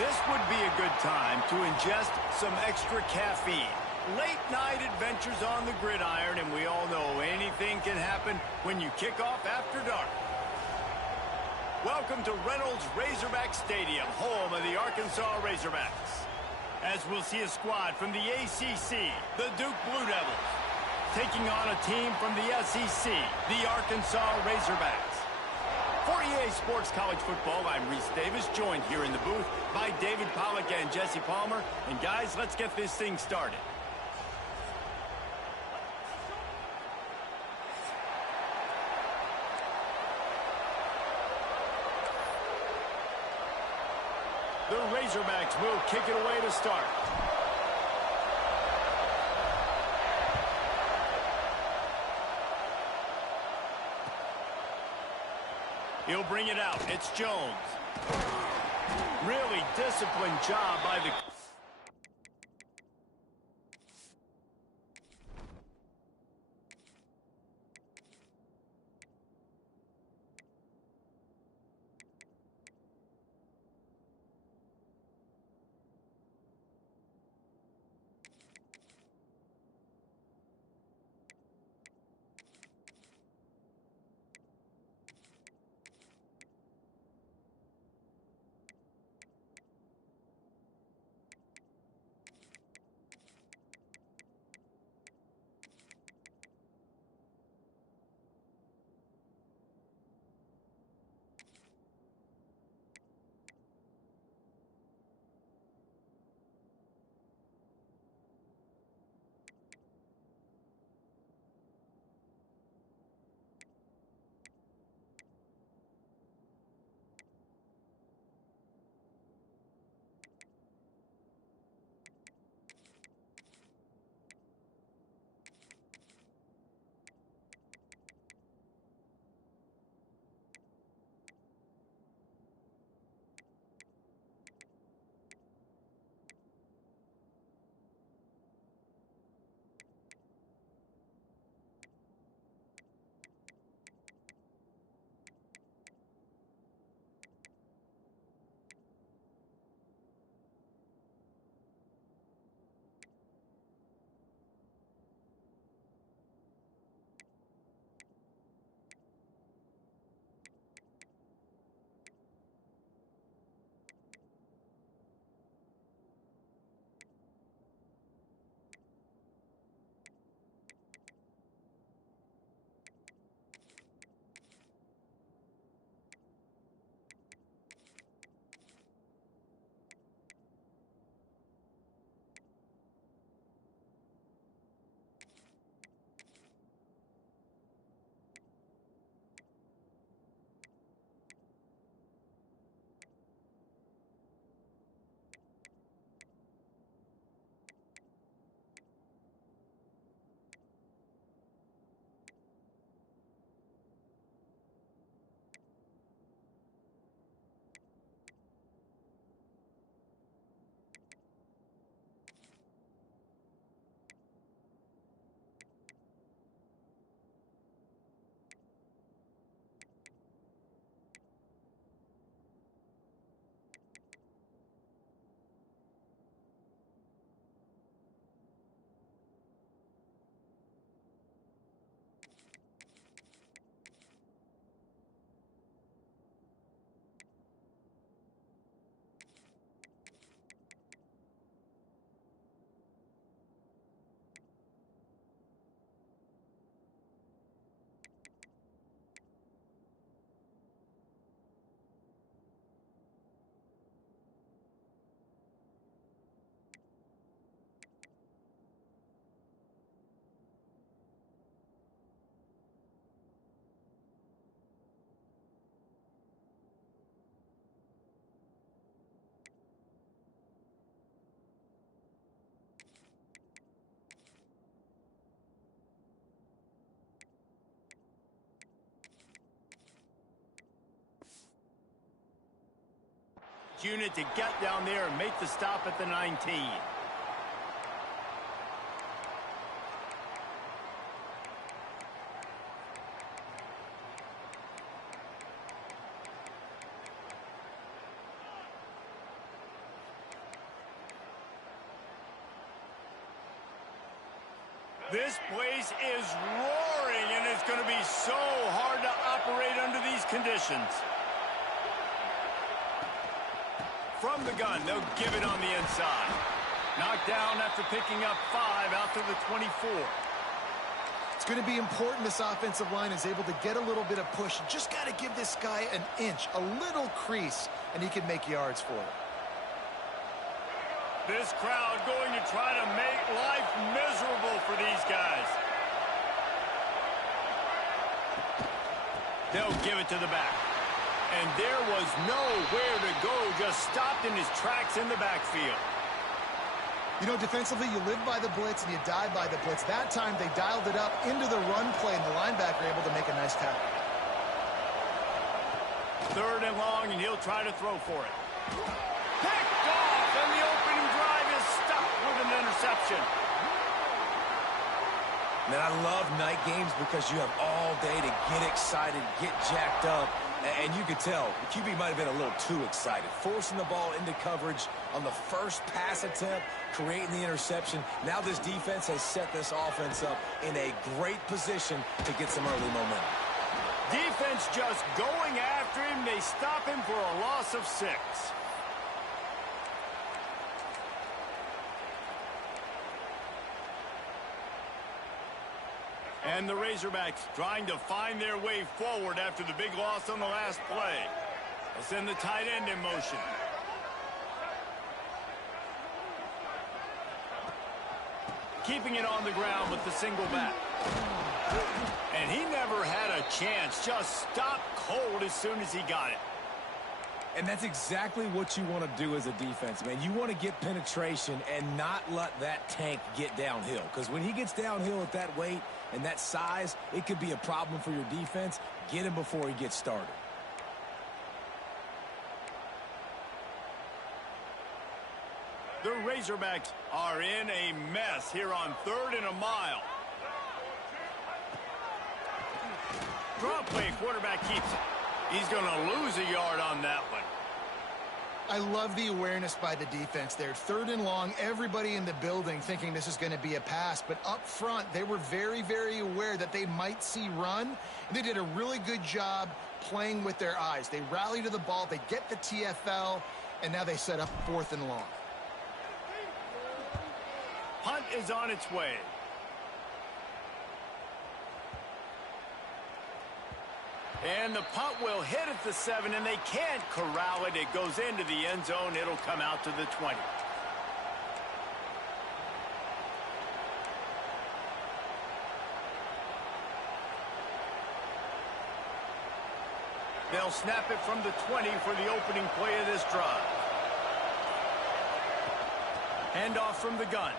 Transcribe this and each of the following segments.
This would be a good time to ingest some extra caffeine. Late night adventures on the gridiron, and we all know anything can happen when you kick off after dark. Welcome to Reynolds Razorback Stadium, home of the Arkansas Razorbacks. As we'll see a squad from the ACC, the Duke Blue Devils, taking on a team from the SEC, the Arkansas Razorbacks. For EA Sports College Football, I'm Reese Davis, joined here in the booth by David Pollack and Jesse Palmer. And guys, let's get this thing started. The Razorbacks will kick it away to start. He'll bring it out. It's Jones. Really disciplined job by the... unit to get down there and make the stop at the 19. This place is roaring, and it's going to be so hard to operate under these conditions. From the gun, they'll give it on the inside. Knocked down after picking up 5 out to the 24. It's going to be important this offensive line is able to get a little bit of push. Just got to give this guy an inch, a little crease, and he can make yards for it. This crowd going to try to make life miserable for these guys. They'll give it to the back. And there was nowhere to go, just stopped in his tracks in the backfield. You know, defensively, you live by the blitz and you die by the blitz. That time, they dialed it up into the run play, and the linebacker able to make a nice tackle. 3rd and long, and he'll try to throw for it. Picked off, and the opening drive is stopped with an interception. Man, I love night games because you have all day to get excited, get jacked up, and you could tell the QB might have been a little too excited, forcing the ball into coverage on the first pass attempt, creating the interception. Now this defense has set this offense up in a great position to get some early momentum. Defense just going after him. They stop him for a loss of 6. And the Razorbacks trying to find their way forward after the big loss on the last play. They'll send the tight end in motion. Keeping it on the ground with the single back. And he never had a chance. Just stopped cold as soon as he got it. And that's exactly what you want to do as a defense, man. You want to get penetration and not let that tank get downhill. Because when he gets downhill at that weight and that size, it could be a problem for your defense. Get him before he gets started. The Razorbacks are in a mess here on 3rd and a mile. Draw play, quarterback keeps it. He's going to lose a yard on that one. I love the awareness by the defense there. 3rd and long, everybody in the building thinking this is going to be a pass. But up front, they were very, very aware that they might see run. And they did a really good job playing with their eyes. They rally to the ball, they get the TFL, and now they set up 4th and long. Punt is on its way. And the punt will hit at the 7, and they can't corral it. It goes into the end zone. It'll come out to the 20. They'll snap it from the 20 for the opening play of this drive. Handoff from the gun.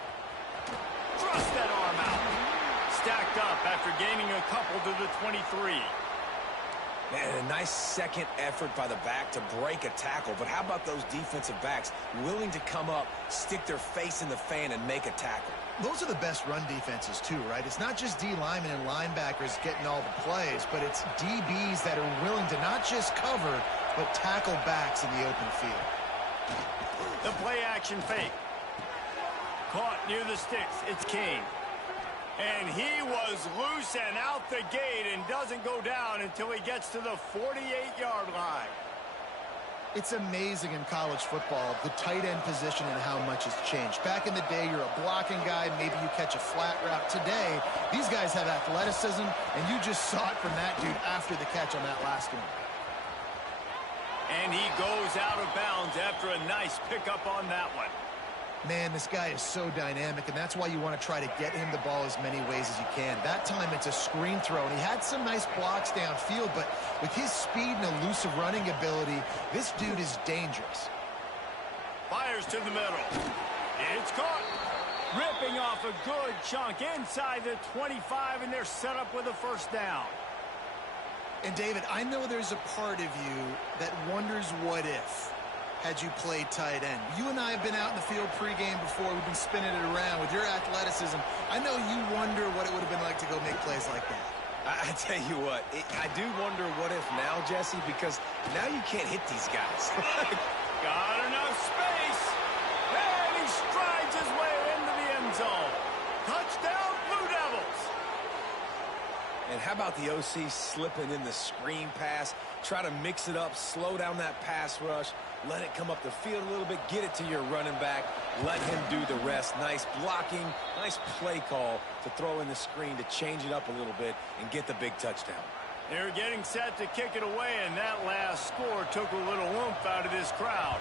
Thrust that arm out. Stacked up after gaining a couple to the 23. Man, a nice second effort by the back to break a tackle. But how about those defensive backs willing to come up, stick their face in the fan, and make a tackle? Those are the best run defenses, too, right? It's not just D linemen and linebackers getting all the plays, but it's DBs that are willing to not just cover, but tackle backs in the open field. The play-action fake. Caught near the sticks. It's Kane. And he was loose and out the gate and doesn't go down until he gets to the 48-yard line. It's amazing in college football, the tight end position and how much has changed. Back in the day, you're a blocking guy. Maybe you catch a flat route. Today, these guys have athleticism, and you just saw it from that dude after the catch on that last one. And he goes out of bounds after a nice pickup on that one. Man, this guy is so dynamic, and that's why you want to try to get him the ball as many ways as you can. That time, it's a screen throw, and he had some nice blocks downfield, but with his speed and elusive running ability, this dude is dangerous. Fires to the middle. It's caught. Ripping off a good chunk inside the 25, and they're set up with a first down. And, David, I know there's a part of you that wonders what if had you played tight end. You and I have been out in the field pregame before. We've been spinning it around with your athleticism. I know you wonder what it would have been like to go make plays like that. I tell you what, I do wonder what if now, Jesse, because now you can't hit these guys. Got enough space. And he strides his way into the end zone. Touchdown, Blue Devils. And how about the OC slipping in the screen pass? Try to mix it up, slow down that pass rush, let it come up the field a little bit, get it to your running back, let him do the rest. Nice blocking, nice play call to throw in the screen to change it up a little bit and get the big touchdown. They're getting set to kick it away, and that last score took a little oomph out of this crowd.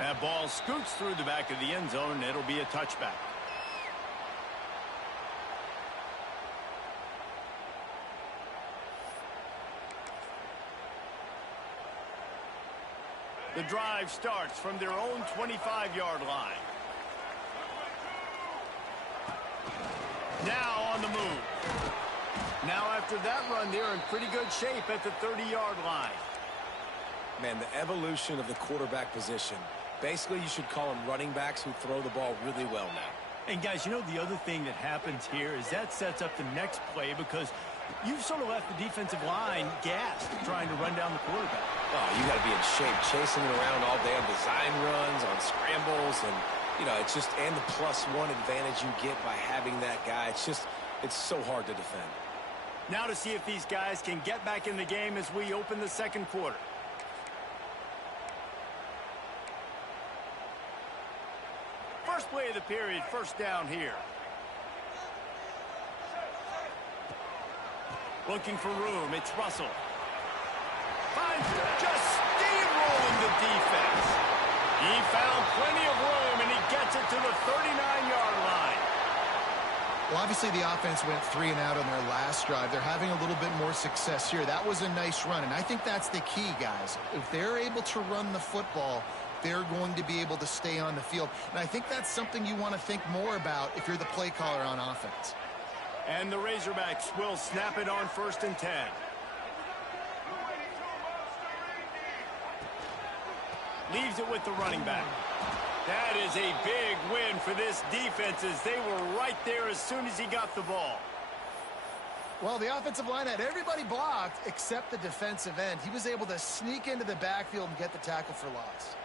That ball scoots through the back of the end zone, and it'll be a touchback. The drive starts from their own 25-yard line. Now on the move. Now after that run, they're in pretty good shape at the 30-yard line. Man, the evolution of the quarterback position. Basically, you should call them running backs who throw the ball really well now. And guys, you know the other thing that happens here is that sets up the next play because you've sort of left the defensive line gassed trying to run down the quarterback. Oh, you got to be in shape, chasing it around all day on design runs, on scrambles, and, you know, it's just, and the +1 advantage you get by having that guy. It's just, it's so hard to defend. Now to see if these guys can get back in the game as we open the second quarter. First play of the period, first down here. Looking for room, it's Russell. Finds it, just steamrolling the defense. He found plenty of room, and he gets it to the 39-yard line. Well, obviously the offense went 3 and out on their last drive. They're having a little bit more success here. That was a nice run, and I think that's the key, guys. If they're able to run the football, they're going to be able to stay on the field. And I think that's something you want to think more about if you're the play caller on offense. And the Razorbacks will snap it on 1st and 10. Leaves it with the running back. That is a big win for this defense as they were right there as soon as he got the ball. Well, the offensive line had everybody blocked except the defensive end. He was able to sneak into the backfield and get the tackle for loss.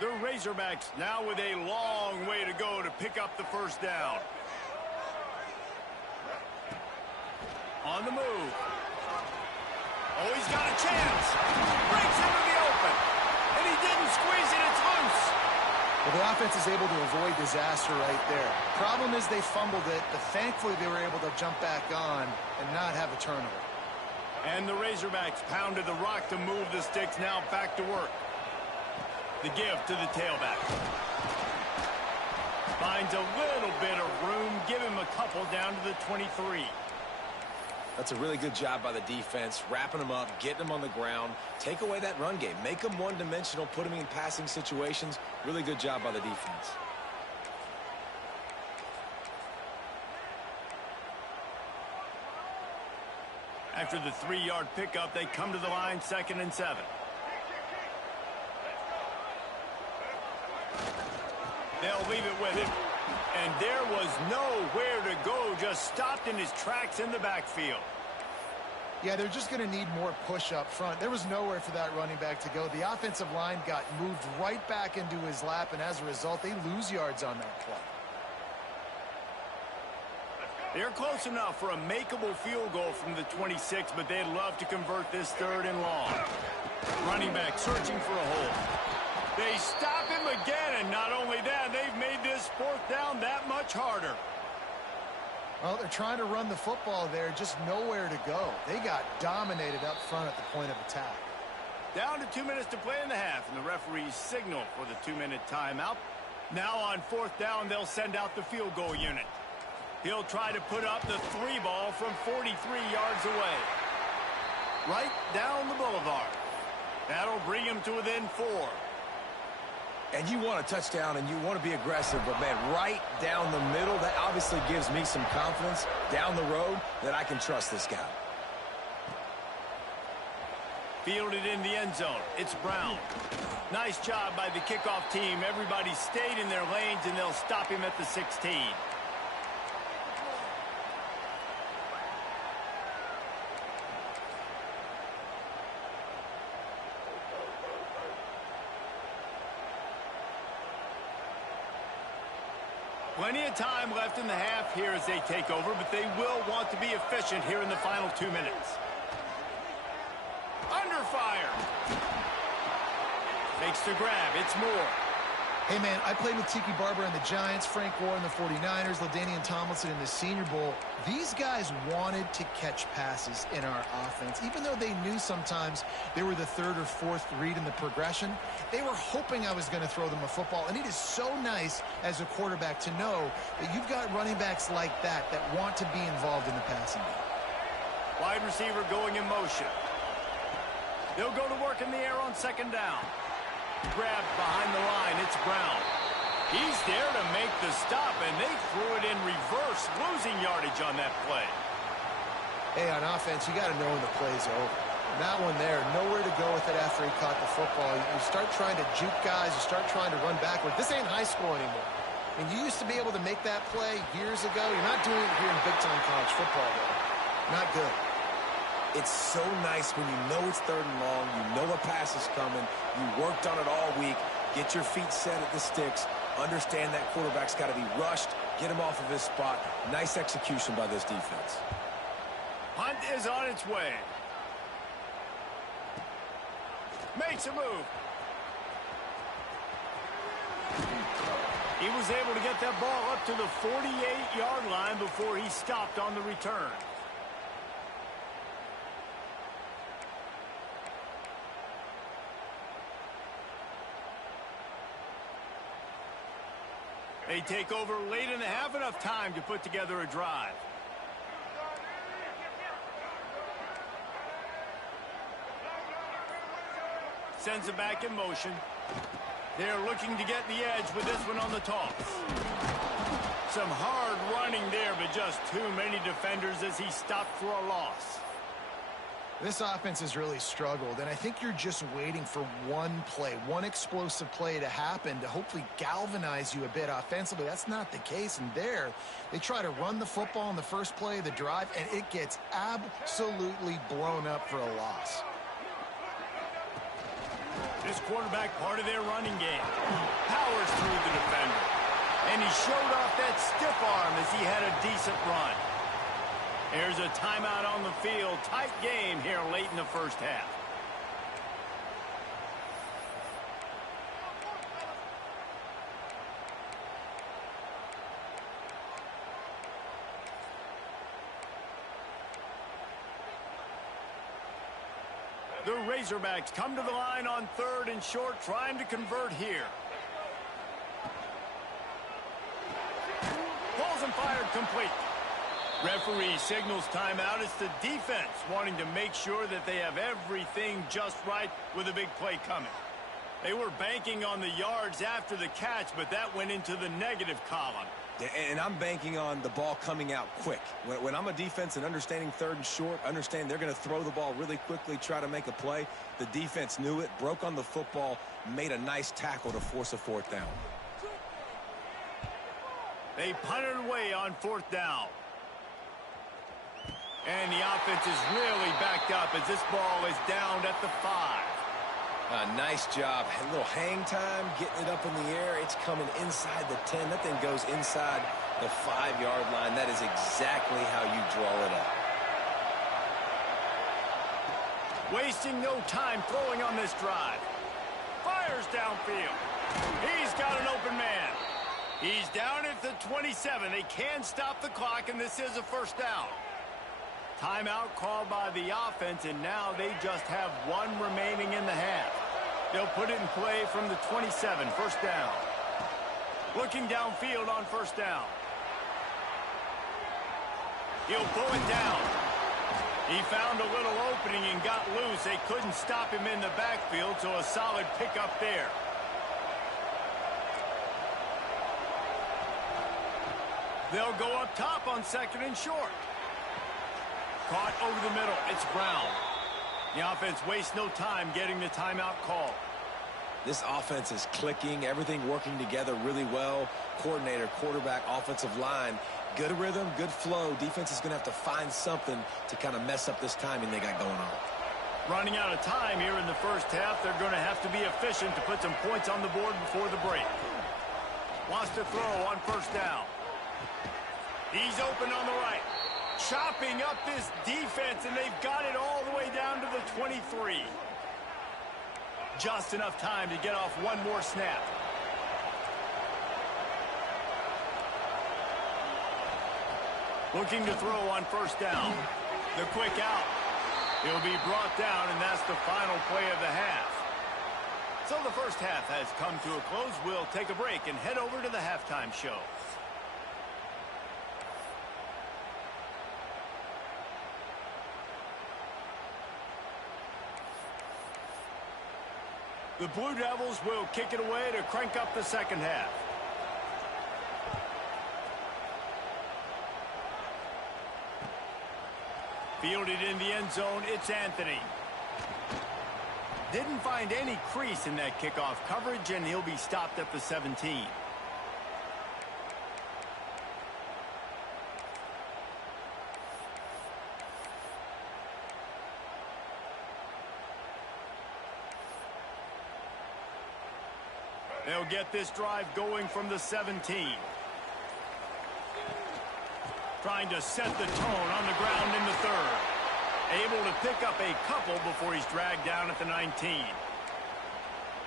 The Razorbacks now with a long way to go to pick up the first down. On the move. Oh, he's got a chance. Breaks into the open. And he didn't squeeze it. It's loose. Well, the offense is able to avoid disaster right there. Problem is they fumbled it, but thankfully they were able to jump back on and not have a turnover. And the Razorbacks pounded the rock to move the sticks. Now back to work. The give to the tailback. Finds a little bit of room. Give him a couple down to the 23. That's a really good job by the defense, wrapping them up, getting them on the ground. Take away that run game. Make them one-dimensional, put them in passing situations. Really good job by the defense. After the 3-yard pickup, they come to the line 2nd and 7. They'll leave it with him. And there was nowhere to go, just stopped in his tracks in the backfield. Yeah, they're just going to need more push up front. There was nowhere for that running back to go. The offensive line got moved right back into his lap, and as a result, they lose yards on that play. They're close enough for a makeable field goal from the 26, but they'd love to convert this 3rd and long. Running back searching for a hole. They stop him again, and not only that, they've made this 4th down that much harder. Well, they're trying to run the football there, just nowhere to go. They got dominated up front at the point of attack. Down to 2 minutes to play in the half, and the referees signal for the 2-minute timeout. Now on 4th down, they'll send out the field goal unit. He'll try to put up the 3 ball from 43 yards away. Right down the boulevard. That'll bring him to within 4. And you want a touchdown and you want to be aggressive, but, man, right down the middle, that obviously gives me some confidence down the road that I can trust this guy. Fielded in the end zone. It's Brown. Nice job by the kickoff team. Everybody stayed in their lanes, and they'll stop him at the 16. Plenty of time left in the half here as they take over, but they will want to be efficient here in the final 2 minutes. Under fire. Makes the grab. It's Moore. Hey, man, I played with Tiki Barber and the Giants, Frank Gore and the 49ers, LaDainian Tomlinson in the Senior Bowl. These guys wanted to catch passes in our offense. Even though they knew sometimes they were the third or fourth read in the progression, they were hoping I was going to throw them a football. And it is so nice as a quarterback to know that you've got running backs like that that want to be involved in the passing game. Wide receiver going in motion. They'll go to work in the air on second down. Grabbed behind the line, it's Brown. He's there to make the stop, and they threw it in reverse, losing yardage on that play. Hey, on offense, you got to know when the play's over. That one there, nowhere to go with it after he caught the football. You start trying to juke guys, you start trying to run backward. This ain't high school anymore. And you used to be able to make that play years ago. You're not doing it here in big-time college football, though. Not good. It's so nice when you know it's third and long, you know a pass is coming, you worked on it all week, get your feet set at the sticks, understand that quarterback's got to be rushed, get him off of his spot. Nice execution by this defense. Hunt is on its way. Makes a move. He was able to get that ball up to the 48-yard line before he stopped on the return. They take over late in the half, enough time to put together a drive. Sends it back in motion. They're looking to get the edge with this one on the toss. Some hard running there, but just too many defenders as he stopped for a loss. This offense has really struggled, and I think you're just waiting for one play, one explosive play to happen to hopefully galvanize you a bit offensively. That's not the case, and there, they try to run the football in the first play of the drive, and it gets absolutely blown up for a loss. This quarterback part of their running game. Powers through the defender. And he showed off that stiff arm as he had a decent run. There's a timeout on the field. Tight game here late in the first half. The Razorbacks come to the line on third and short, trying to convert here. Balls and fired complete. Referee signals timeout. It's the defense wanting to make sure that they have everything just right with a big play coming. They were banking on the yards after the catch, but that went into the negative column. And I'm banking on the ball coming out quick. When I'm a defense and understanding third and short, understand they're going to throw the ball really quickly, try to make a play. The defense knew it, broke on the football, made a nice tackle to force a fourth down. They punted away on fourth down. And the offense is really backed up as this ball is down at the 5. Nice job. A little hang time, getting it up in the air. It's coming inside the 10. That thing goes inside the 5-yard line. That is exactly how you draw it up. Wasting no time throwing on this drive. Fires downfield. He's got an open man. He's down at the 27. They can stop the clock, and this is a first down. Timeout called by the offense, and now they just have one remaining in the half. They'll put it in play from the 27, first down. Looking downfield on first down. He'll pull it down. He found a little opening and got loose. They couldn't stop him in the backfield, so a solid pickup there. They'll go up top on second and short. Caught over the middle. It's Brown. The offense wastes no time getting the timeout call. This offense is clicking, everything working together really well. Coordinator, quarterback, offensive line. Good rhythm, good flow. Defense is going to have to find something to kind of mess up this timing they got going on. Running out of time here in the first half. They're going to have to be efficient to put some points on the board before the break. Wants to throw on first down. He's open on the right. Chopping up this defense, and they've got it all the way down to the 23. Just enough time to get off one more snap. Looking to throw on first down. The quick out. He'll be brought down, and that's the final play of the half. So the first half has come to a close. We'll take a break and head over to the halftime show. The Blue Devils will kick it away to crank up the second half. Fielded in the end zone, it's Anthony. Didn't find any crease in that kickoff coverage, and he'll be stopped at the 17. They'll get this drive going from the 17. Trying to set the tone on the ground in the third. Able to pick up a couple before he's dragged down at the 19.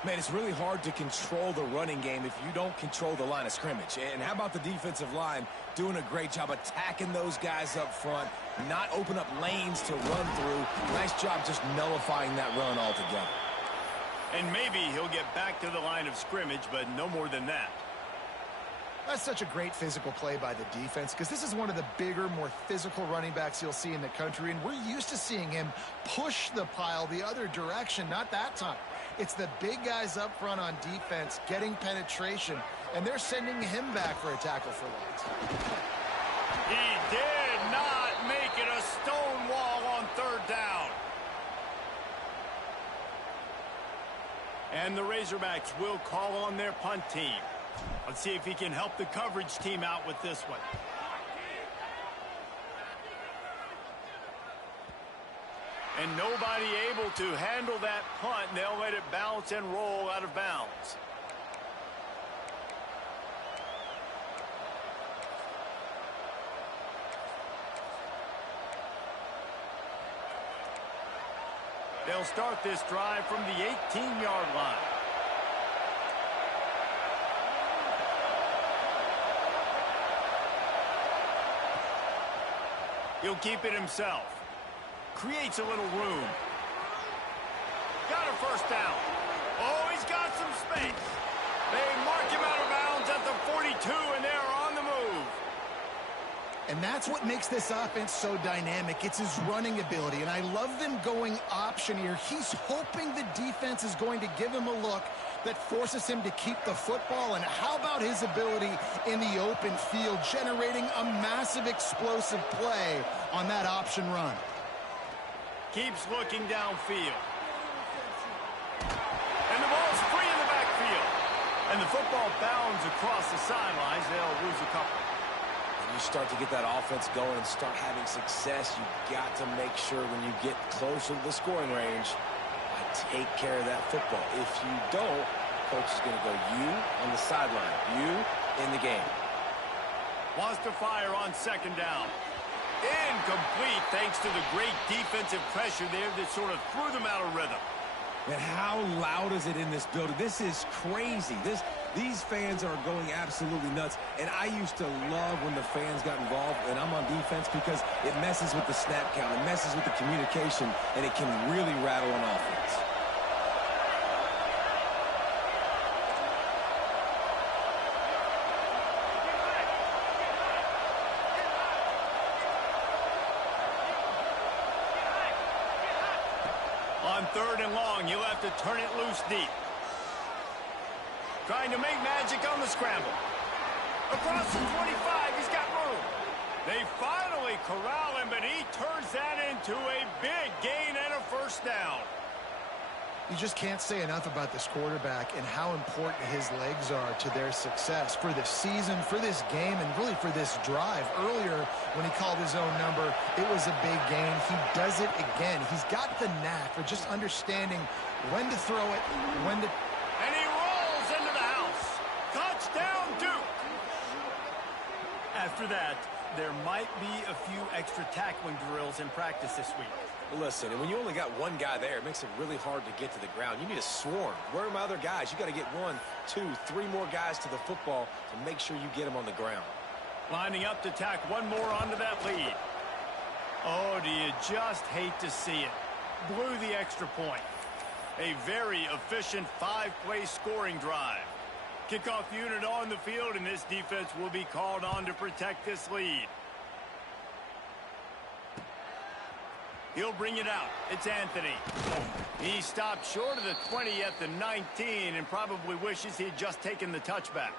Man, it's really hard to control the running game if you don't control the line of scrimmage. And how about the defensive line doing a great job attacking those guys up front, not open up lanes to run through. Nice job just nullifying that run altogether. And maybe he'll get back to the line of scrimmage, but no more than that. That's such a great physical play by the defense, because this is one of the bigger, more physical running backs you'll see in the country, and we're used to seeing him push the pile the other direction. Not that time. It's the big guys up front on defense getting penetration, and they're sending him back for a tackle for loss. He did not make it a stone wall on third down. And the Razorbacks will call on their punt team. Let's see if he can help the coverage team out with this one. And nobody able to handle that punt. They'll let it bounce and roll out of bounds. They'll start this drive from the 18-yard line. He'll keep it himself. Creates a little room. Got a first down. Oh, he's got some space. They mark him out of bounds at the 42, and they're on the move. And that's what makes this offense so dynamic. It's his running ability, and I love them going option here. He's hoping the defense is going to give him a look that forces him to keep the football. And how about his ability in the open field, generating a massive explosive play on that option run? Keeps looking downfield. And the ball's free in the backfield. And the football bounds across the sidelines. They'll lose a couple. When you start to get that offense going and start having success, you've got to make sure when you get closer to the scoring range, take care of that football. If you don't, coach is going to go, you on the sideline, you in the game. Wants to fire on second down. Incomplete thanks to the great defensive pressure there that sort of threw them out of rhythm. And how loud is it in this building? This is crazy. These fans are going absolutely nuts. And I used to love when the fans got involved, and I'm on defense, because it messes with the snap count, it messes with the communication, and it can really rattle an offense. On third and long, you'll have to turn it loose deep. Trying to make magic on the scramble. Across the 25, he's got room. They finally corral him, but he turns that into a big gain and a first down. You just can't say enough about this quarterback and how important his legs are to their success for this season, for this game, and really for this drive. Earlier, when he called his own number, it was a big gain. He does it again. He's got the knack for just understanding when to throw it, when to... And he rolls into the house. Touchdown, Duke! After that, there might be a few extra tackling drills in practice this week. Listen, and when you only got one guy there, it makes it really hard to get to the ground. You need a swarm. Where are my other guys? You got to get 1, 2, 3 more guys to the football to make sure you get them on the ground. Lining up to tack one more onto that lead. Oh, do you just hate to see it? Blew the extra point. A very efficient 5-play scoring drive. Kickoff unit on the field, and this defense will be called on to protect this lead. He'll bring it out. It's Anthony. He stopped short of the 20 at the 19 and probably wishes he'd just taken the touchback.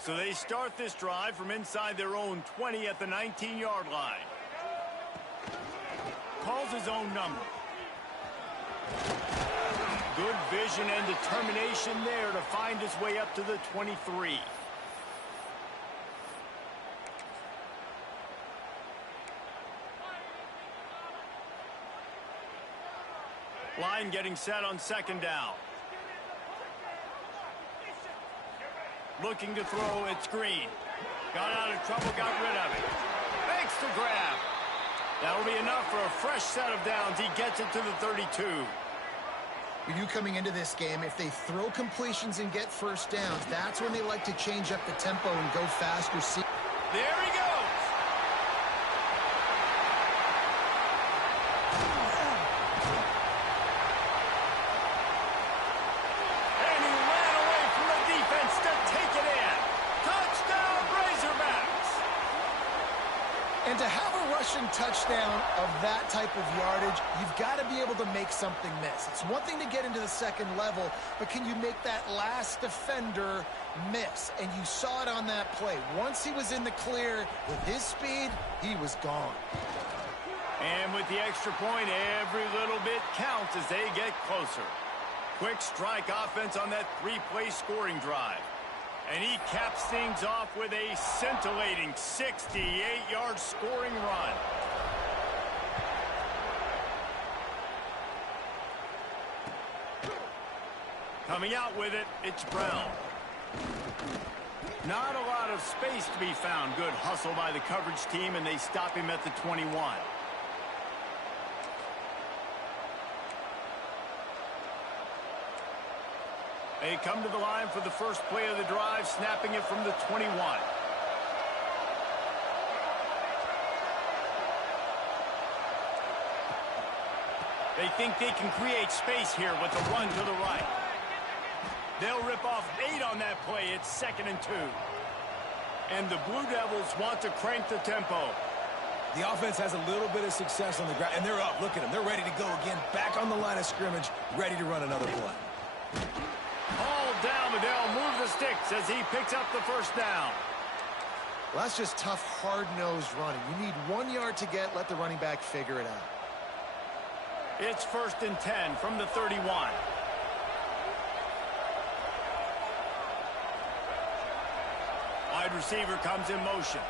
So they start this drive from inside their own 20 at the 19-yard line. Calls his own number. Good vision and determination there to find his way up to the 23. Line getting set on second down. Looking to throw, it's Green. Got out of trouble, got rid of it. Makes the grab. That'll be enough for a fresh set of downs. He gets it to the 32. With you coming into this game, if they throw completions and get first downs, that's when they like to change up the tempo and go faster. There he goes. And he ran away from the defense to take it in. Touchdown, Razorbacks. And to have a rushing touchdown of that type of yardage, you've got to be able to make something miss. It's one thing to get into the second level, but can you make that last defender miss? And you saw it on that play. Once he was in the clear with his speed, he was gone. And with the extra point, every little bit counts as they get closer. Quick strike offense on that 3-play scoring drive. And he caps things off with a scintillating 68-yard scoring run. Coming out with it, it's Brown. Not a lot of space to be found. Good hustle by the coverage team, and they stop him at the 21. They come to the line for the first play of the drive, snapping it from the 21. They think they can create space here with the run to the right. They'll rip off 8 on that play. It's 2nd and 2. And the Blue Devils want to crank the tempo. The offense has a little bit of success on the ground, and they're up. Look at them. They're ready to go again. Back on the line of scrimmage, ready to run another play. Down, but they'll move the sticks as he picks up the first down. Well, that's just tough, hard-nosed running. You need 1 yard to get. Let the running back figure it out. It's 1st and 10 from the 31. Wide receiver comes in motion.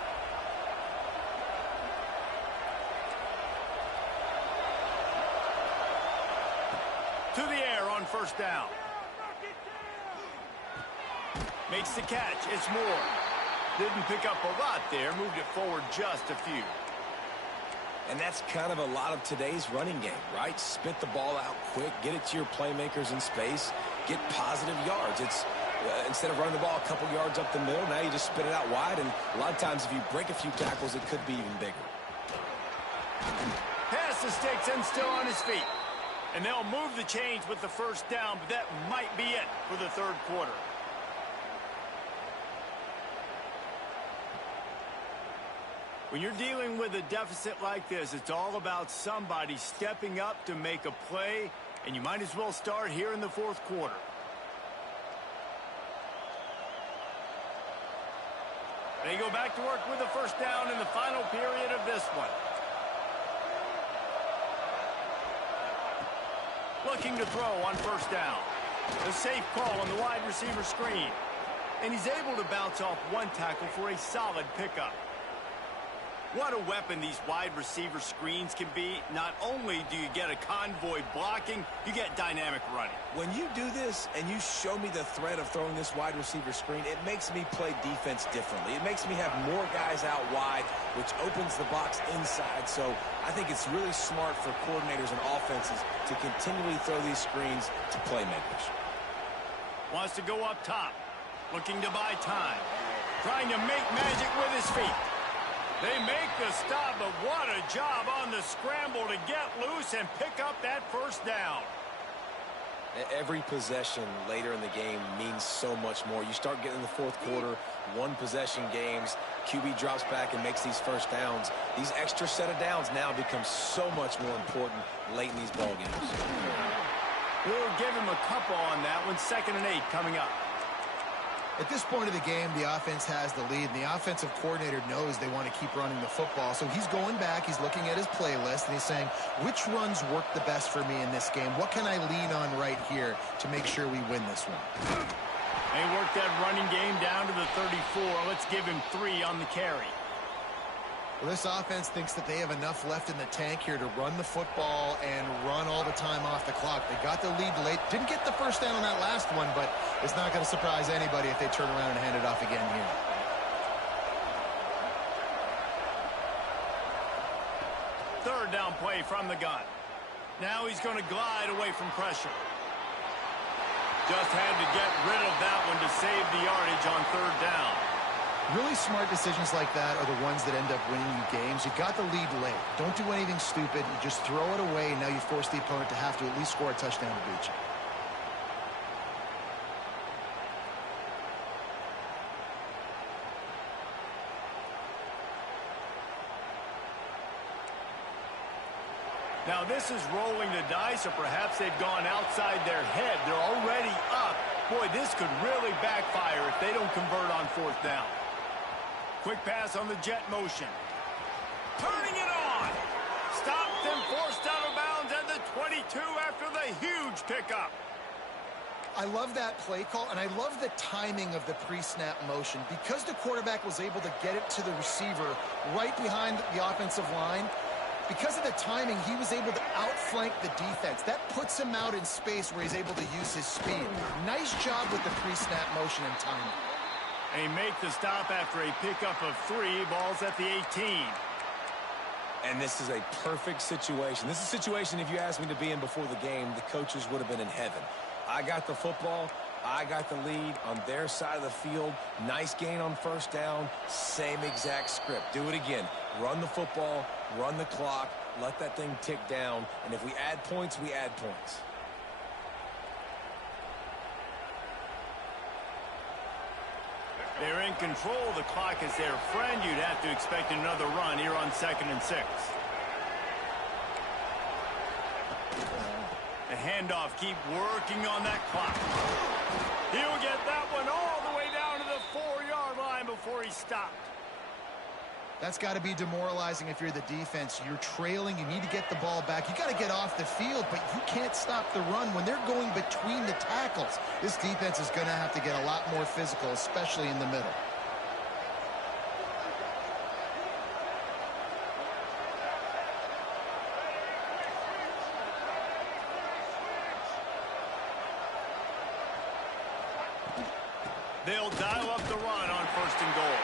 To the air on first down. Makes the catch. It's Moore. Didn't pick up a lot there. Moved it forward just a few. And that's kind of a lot of today's running game, right? Spit the ball out quick. Get it to your playmakers in space. Get positive yards. It's instead of running the ball a couple yards up the middle, now you just spit it out wide. And a lot of times if you break a few tackles, it could be even bigger. Pass the sticks and still on his feet. And they'll move the chains with the first down, but that might be it for the third quarter. When you're dealing with a deficit like this, it's all about somebody stepping up to make a play, and you might as well start here in the fourth quarter. They go back to work with the first down in the final period of this one. Looking to throw on first down. The safe call on the wide receiver screen. And he's able to bounce off one tackle for a solid pickup. What a weapon these wide receiver screens can be. Not only do you get a convoy blocking, you get dynamic running. When you do this and you show me the threat of throwing this wide receiver screen, it makes me play defense differently. It makes me have more guys out wide, which opens the box inside. So I think it's really smart for coordinators and offenses to continually throw these screens to playmakers. Wants to go up top, looking to buy time, trying to make magic with his feet. They make the stop, but what a job on the scramble to get loose and pick up that first down. Every possession later in the game means so much more. You start getting in the fourth quarter, one-possession games, QB drops back and makes these first downs. These extra set of downs now become so much more important late in these ball games. We'll give him a couple on that one. 2nd and 8 coming up. At this point of the game, the offense has the lead, and the offensive coordinator knows they want to keep running the football. So he's going back, he's looking at his playlist, and he's saying, which runs work the best for me in this game? What can I lean on right here to make sure we win this one? They work that running game down to the 34. Let's give him 3 on the carry. Well, this offense thinks that they have enough left in the tank here to run the football and run all the time off the clock. They got the lead late. Didn't get the first down on that last one, but it's not going to surprise anybody if they turn around and hand it off again here. Third down play from the gun. Now he's going to glide away from pressure. Just had to get rid of that one to save the yardage on 3rd down. Really smart decisions like that are the ones that end up winning you games. You got the lead late. Don't do anything stupid. You just throw it away, and now you force the opponent to have to at least score a touchdown to beat you. Now this is rolling the dice, or perhaps they've gone outside their head. They're already up. Boy, this could really backfire if they don't convert on 4th down. Quick pass on the jet motion. Turning it on. Stopped and forced out of bounds at the 22 after the huge pickup. I love that play call, and I love the timing of the pre-snap motion. Because the quarterback was able to get it to the receiver right behind the offensive line, because of the timing, he was able to outflank the defense. That puts him out in space where he's able to use his speed. Nice job with the pre-snap motion and timing. They make the stop after a pickup of 3. Ball's at the 18. And this is a perfect situation. This is a situation, if you asked me to be in before the game, the coaches would have been in heaven. I got the football. I got the lead on their side of the field. Nice gain on 1st down. Same exact script. Do it again. Run the football, run the clock, let that thing tick down. And if we add points, we add points. They're in control. The clock is their friend. You'd have to expect another run here on 2nd and 6. The handoff, keep working on that clock. He'll get that one all the way down to the 4-yard line before he stopped. That's got to be demoralizing if you're the defense. You're trailing. You need to get the ball back. You got to get off the field, but you can't stop the run when they're going between the tackles. This defense is going to have to get a lot more physical, especially in the middle. They'll dial up the run on 1st and goal.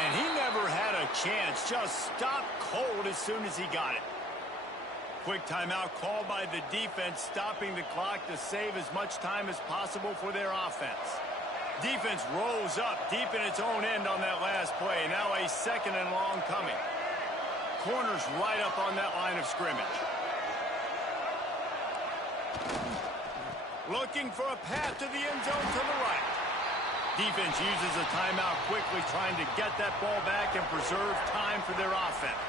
And he never had a chance. Just stopped cold as soon as he got it. Quick timeout called by the defense, stopping the clock to save as much time as possible for their offense. Defense rose up deep in its own end on that last play. Now a 2nd and long coming. Corners right up on that line of scrimmage. Looking for a path to the end zone to the right. Defense uses a timeout quickly, trying to get that ball back and preserve time for their offense.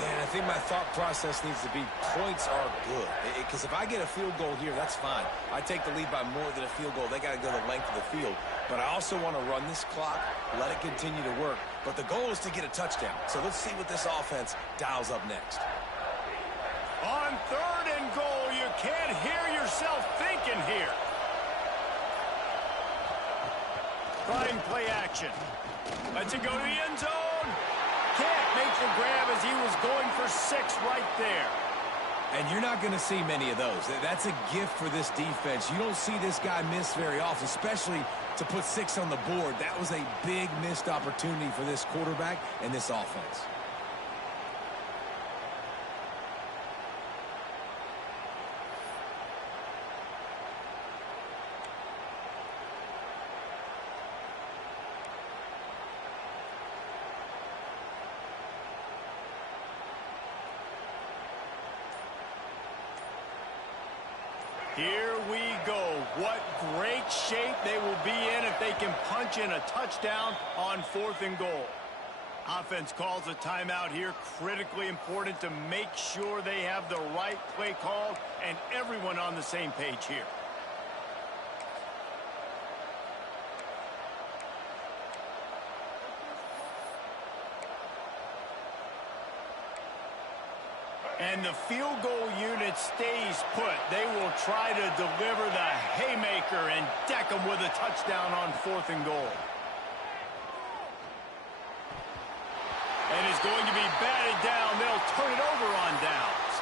Yeah, I think my thought process needs to be points are good. Because if I get a field goal here, that's fine. I take the lead by more than a field goal. They got to go the length of the field. But I also want to run this clock, let it continue to work. But the goal is to get a touchdown. So let's see what this offense dials up next. On 3rd and goal, you can't hear yourself thinking here. Trying play action. Lets it go to the end zone. can't make the grab as he was going for 6 right there. And you're not going to see many of those. That's a gift for this defense. You don't see this guy miss very often, especially to put 6 on the board. That was a big missed opportunity for this quarterback and this offense. Here we go. What great shape they will be in if they can punch in a touchdown on 4th and goal. Offense calls a timeout here. Critically important to make sure they have the right play called and everyone on the same page here. And the field goal unit stays put. They will try to deliver the haymaker and deck them with a touchdown on 4th and goal. And it's going to be batted down. They'll turn it over on downs.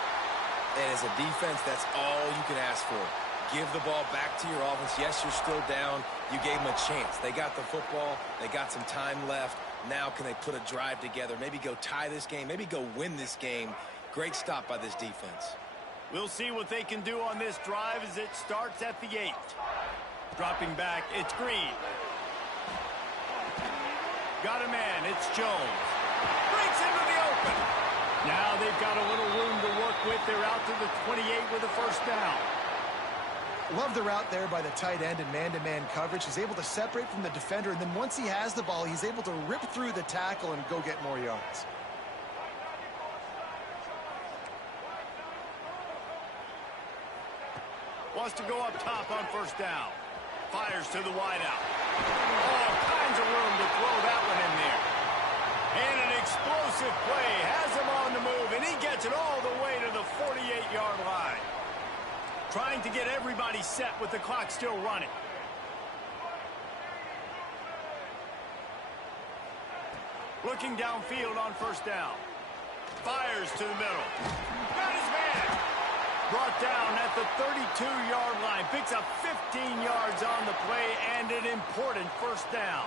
And as a defense, that's all you can ask for. Give the ball back to your offense. Yes, you're still down. You gave them a chance. They got the football. They got some time left. Now can they put a drive together? Maybe go tie this game. Maybe go win this game. Great stop by this defense. We'll see what they can do on this drive as it starts at the 8. Dropping back, it's Green. Got a man, it's Jones. Breaks into the open. Now they've got a little room to work with. They're out to the 28 with a 1st down. Love the route there by the tight end in man-to-man coverage. He's able to separate from the defender, and then once he has the ball, he's able to rip through the tackle and go get more yards. Wants to go up top on 1st down. Fires to the wideout. All kinds of room to throw that one in there. And an explosive play has him on the move, and he gets it all the way to the 48-yard line. Trying to get everybody set with the clock still running. Looking downfield on 1st down. Fires to the middle. Got his man. Brought down at the 32-yard line. Picks up 15 yards on the play and an important 1st down.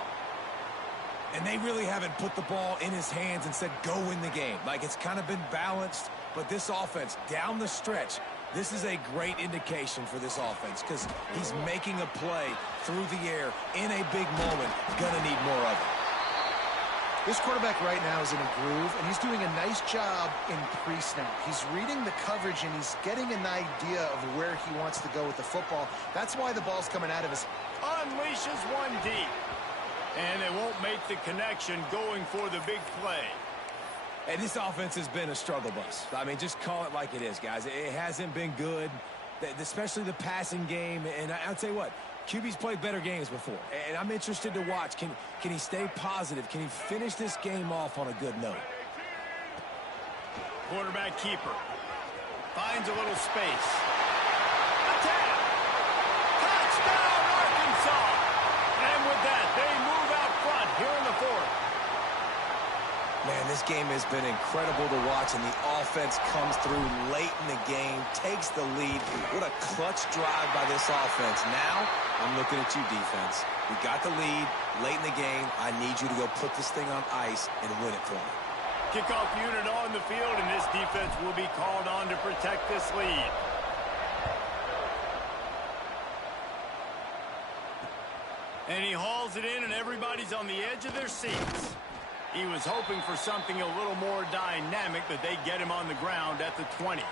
And they really haven't put the ball in his hands and said, go win the game. Like, it's kind of been balanced, but this offense, down the stretch, this is a great indication for this offense because he's making a play through the air in a big moment. Gonna need more of it. This quarterback right now is in a groove, and he's doing a nice job in pre-snap. He's reading the coverage, and he's getting an idea of where he wants to go with the football. That's why the ball's coming out of his... Unleashes one deep. And they won't make the connection going for the big play. And this offense has been a struggle bus. I mean, just call it like it is, guys. It hasn't been good, especially the passing game. And I'll tell you what, QB's played better games before, and I'm interested to watch. Can he stay positive? Can he finish this game off on a good note? Quarterback keeper. Finds a little space. Attack! Touchdown, Arkansas! And with that, they move out front here in the 4th. Man, this game has been incredible to watch, and the offense comes through late in the game, takes the lead. What a clutch drive by this offense. Now, I'm looking at you, defense. We got the lead late in the game. I need you to go put this thing on ice and win it for me. Kickoff unit on the field, and this defense will be called on to protect this lead. And he hauls it in, and everybody's on the edge of their seats. He was hoping for something a little more dynamic, but they get him on the ground at the 20.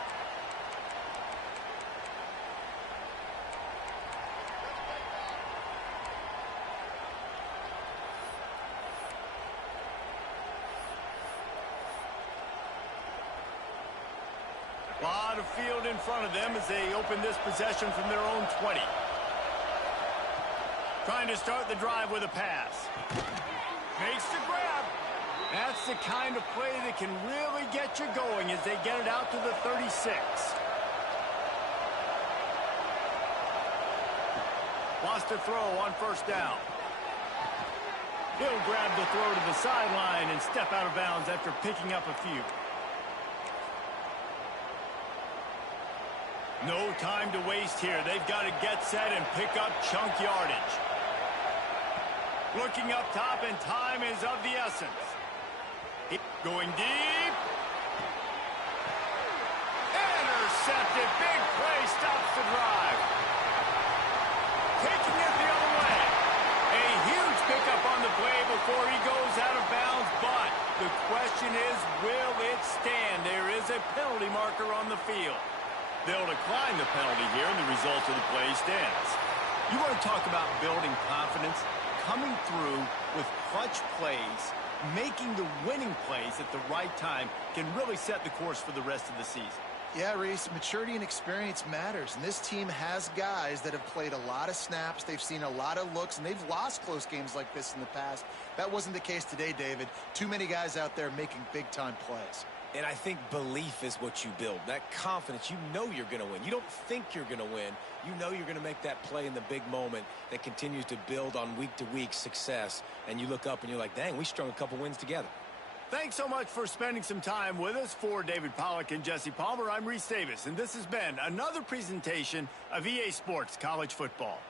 A lot of field in front of them as they open this possession from their own 20. Trying to start the drive with a pass. Makes the grab. That's the kind of play that can really get you going as they get it out to the 36. Wants to throw on 1st down. He'll grab the throw to the sideline and step out of bounds after picking up a few. No time to waste here. They've got to get set and pick up chunk yardage. Looking up top, and time is of the essence. Going deep. Intercepted. Big play stops the drive. Taking it the other way. A huge pickup on the play before he goes out of bounds, but the question is, will it stand? There is a penalty marker on the field. They'll decline the penalty here, and the result of the play stands. You want to talk about building confidence? Coming through with clutch plays, making the winning plays at the right time can really set the course for the rest of the season. Yeah, Reese, maturity and experience matters, and this team has guys that have played a lot of snaps. They've seen a lot of looks, and they've lost close games like this in the past. That wasn't the case today, David. Too many guys out there making big-time plays. And I think belief is what you build. That confidence, you know you're going to win. You don't think you're going to win. You know you're going to make that play in the big moment that continues to build on week-to-week success. And you look up and you're like, dang, we strung a couple wins together. Thanks so much for spending some time with us. For David Pollack and Jesse Palmer, I'm Reese Davis, and this has been another presentation of EA Sports College Football.